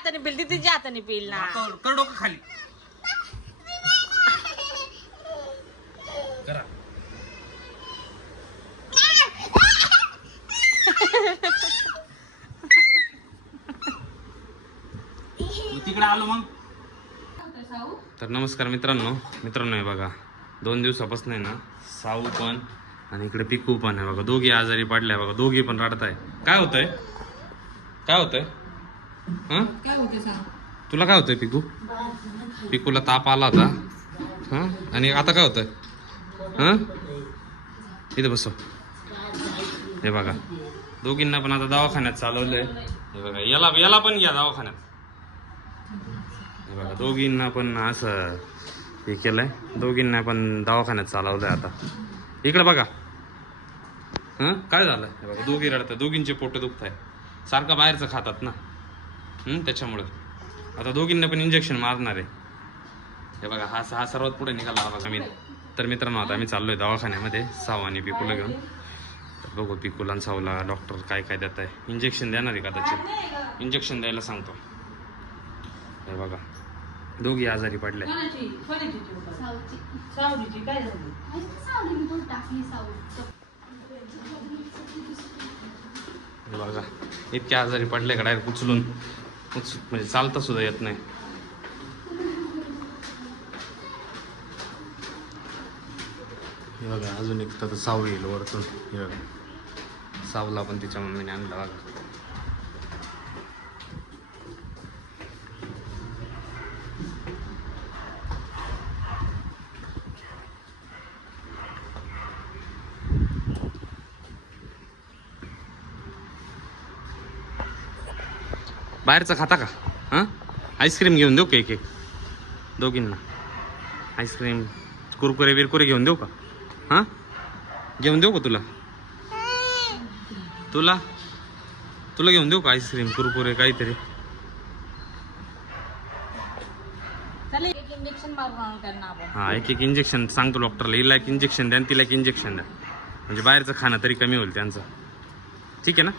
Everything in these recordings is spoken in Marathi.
हाताने पिल ती तिच्या हाताने पिल ना. कर डोकं खाली करा. तिकडे आलो मग. तर नमस्कार मित्रांनो हे बघा 2 दिवसापासून आहे ना साऊ पण आणि इकडे पिकू पण आहे बघा. दोघी आजारी पडल्या बघा. दोघी पण रडताय. काय होतंय हं? तुला काय होतंय पिकू? पिकूला ताप आला होता हा. आणि आता काय होतंय हा? इथे बसव. हे बघा दोघींना पण आता दवाखान्यात चालवलंय. हे बघा याला पण घ्या दवाखान्यात. हे बघा दोघींना पण असं हे केलंय. दोघींना पण दवाखान्यात चालवलंय आता. इकडे बघा हं काय झालं. हे बघा दोघी रडतात. दोघींचे पोट दुखत आहे. सारखं बाहेरचं खातात ना त्याच्यामुळं आता दोघींना पण इंजेक्शन मारणार आहे. हे बघा हा सर्वात पुढे निघाला बघा. तर मित्रांनो आता आम्ही चाललोय दवाखान्यामध्ये साऊ आणि पिकूला घेऊन. तर बघू पिकूला आणि साऊला डॉक्टर काय देत आहे. इंजेक्शन देणार आहे कदाचित. इंजेक्शन द्यायला सांगतो. हे बघा दोघी आजारी पडल्या. हे बघा इतके आजारी पडले का डायरेक्ट उचलून म्हणजे चालता सुद्धा येत नाही. हे बघा अजून एक तर साऊ येईल वरतून. हे बघा साऊला पण तिच्या मम्मीने आणला बघा. बाहेरचं खाता का हां? आईस्क्रीम घेऊन देऊ का एक दोघींना? आईस्क्रीम कुरकुरे बिरकुरे घेऊन देऊ का? हां घेऊन देऊ का तुला घेऊन देऊ का आईस्क्रीम कुरकुरे काहीतरी? हां एक इंजेक्शन सांगतो डॉक्टरला. हिला एक इंजेक्शन द्या आणि तिला एक इंजेक्शन द्या. म्हणजे बाहेरचं खाणं तरी कमी होईल त्यांचं. ठीक आहे ना?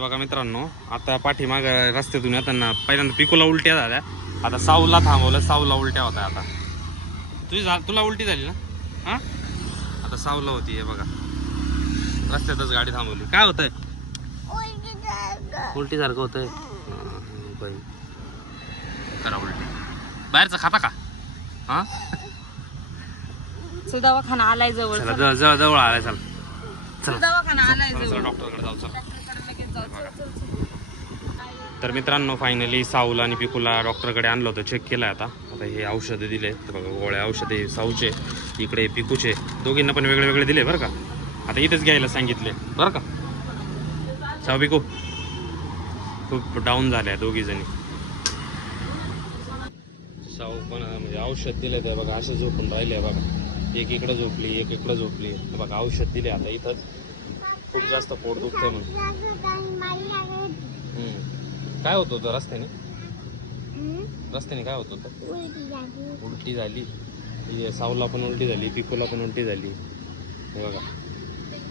बघा मित्रांनो आता पाठीमाग रस्त्यातून येताना पहिल्यांदा पिकूला उलट्या झाल्या. आता साऊला थांबवलं. साऊला उलट्या होत्या. आता तुला उलटी झाली ना हा? आता साऊला होती. हे बघा रस्त्यातच गाडी थांबवली. काय होतंय? उलटी सारखं होतंय. करा उलटी. बाहेरचं खाता का हा? दवाखाना आलाय जवळ. जवळ आलाय. चला दवाखाना आलाय जवळ. डॉक्टरकडे जाऊ. चला. तर मित्रांनो फायनली साऊला आणि पिकूला डॉक्टरकडे आणलं होतं. चेक केलं आता हे औषधं दिले. तर बघा गोळ्या औषधे साऊचे इकडे पिकूचे. दोघींना पण वेगळे दिले बरं का. आता इथेच घ्यायला सांगितले बरं का. साऊ पिकू खूप डाऊन झाल्या दोघी जणी. साऊ पण म्हणजे औषध दिले ते बघा असे झोपून राहिले बघा. एक इकडं झोपली एक इकडं झोपली. बघा औषध दिले. आता इथंच खूप जास्त पोट दुखतंय म्हणून. काय होत होतं रस्त्याने काय होत होतं? उलटी झाली. साऊला पण उलटी झाली. पिकूला पण उलटी झाली. हे बघा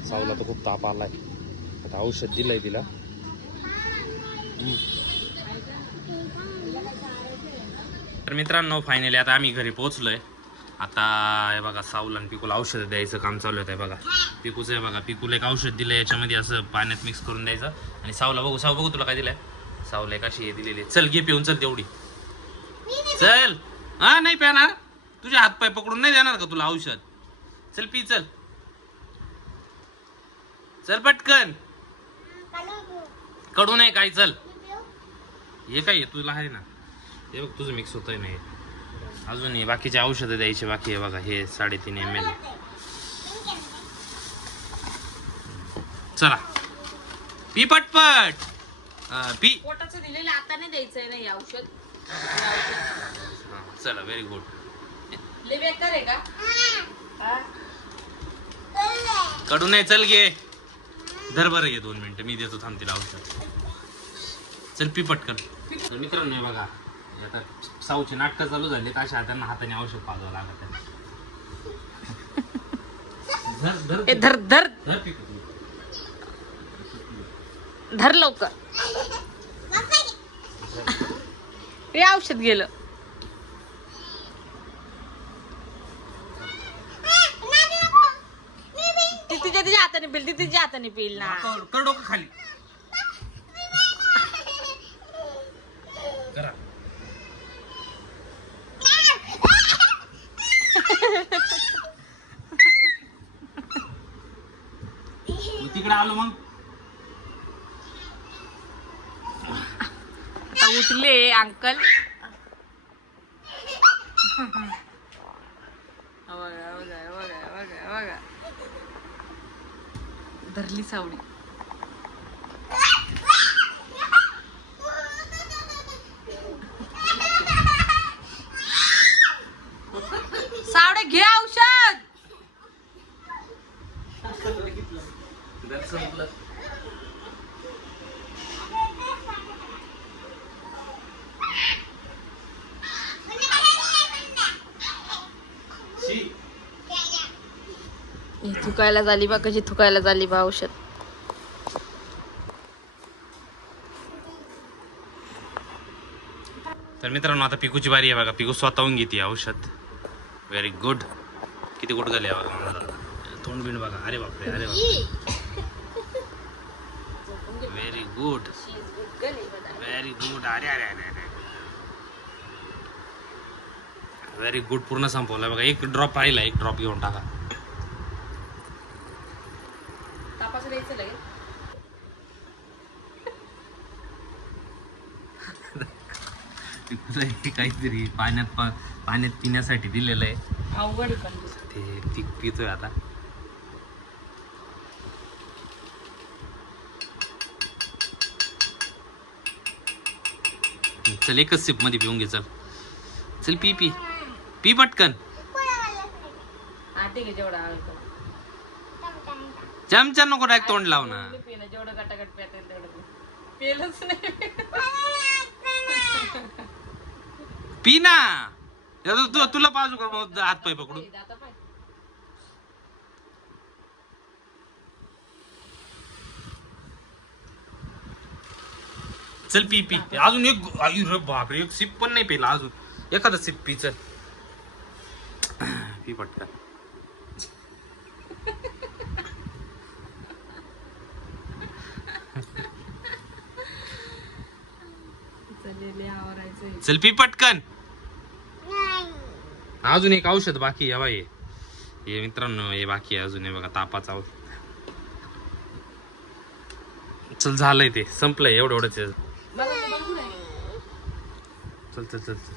साऊला तर खूप ताप आलाय. आता औषध दिलंय तिला. तर मित्रांनो फायनली आता आम्ही घरी पोहोचलोय. आता हे बघा साऊला आणि पिकूला औषध द्यायचं काम चालू आहे. बघा पिकूचं आहे बघा. पिकूला एक औषध दिलंय. याच्यामध्ये असं पाण्यात मिक्स करून द्यायचं. आणि साऊला बघू तुला काय दिलंय? साऊला कशी दिलेली. चल घे पिऊन. चल तेवढी चल. हा नाही प्याणार. तुझे हात पाय पकडून नाही देणार का तुला औषध? चल पी. चल पटकन. कडू नाही काय. चल हे काय तुला आहे ना. हे बघ तुझं मिक्स होतंय नाही. अजून बाकीचे औषधं द्यायचे बाकी आहे बघा. हे 3.5 ml. चला पी पटपट. पी. पोटाचं दिलेलं आता नाही द्यायचंय ना हे औषध. चला व्हेरी गुड. लय बेकार आहे का? कडू नाही. चल घे. धर बरं घे 2 मिनिटं मी देतो. थांब तिला औषध. चल पी पटकन. मित्रांनो बघा आता साऊची नाटकं चालू झाली तर अशा त्यांना हाताने औषध पाजावं लागत आहे. ए धर धर धर पिकू. धर लवकर. हे औषध गेलं. ती तिच्या हाताने पिल, ती तिच्या हाताने पिल ना. कर डोकं खाली करा. तिकडे आलो मग आता उठले अंकल. बघा धरली सावडी. सावडे घे औषध. थुकायला झाली बा, कशी थुकायला झाली बा औषध. तर मित्रांनो आता पिकूची बारी आहे बघा. पिकू स्वतःहून घेते औषध. Very good. किती गुड झाले बघा. तोंड बिंड बघा. अरे बापरे, अरे बापरे. Very good, very good. अरे अरे अरे अरे व्हेरी गुड. पूर्ण संपवलं बघा. एक ड्रॉप राहिला, एक ड्रॉप घेऊन टाका. तापाचं द्यायचं लगेच. काहीतरी पाण्यात पिण्यासाठी दिलेलं आहे. अवघड ते ती पितोय आता. चल एकच सिप मध्ये पिऊन घे. चल चल पी पी पी पटकन. हा ठीक आहे. जेवढा आवडतो चमचा नको डायरेक्ट तोंड लाव ना. पिणं जेवढं गटागट पिता येईल तेवढं पेलच नाही. पी ना. तुला पाजू का मग हात पाय पकडून. चल पी पी. अजून एक. बापरे, एक सिप पण नाही पेला अजून. एखादा सिप पी. चल पी पटकन. चल पी पटकन. अजून एक औषध बाकी आहे बाई. हे मित्रांनो हे बाकी आहे अजून. हे बघा तापाचं औषध. चल झालंय ते संपलंय. एवढंच. चल चल चल चल.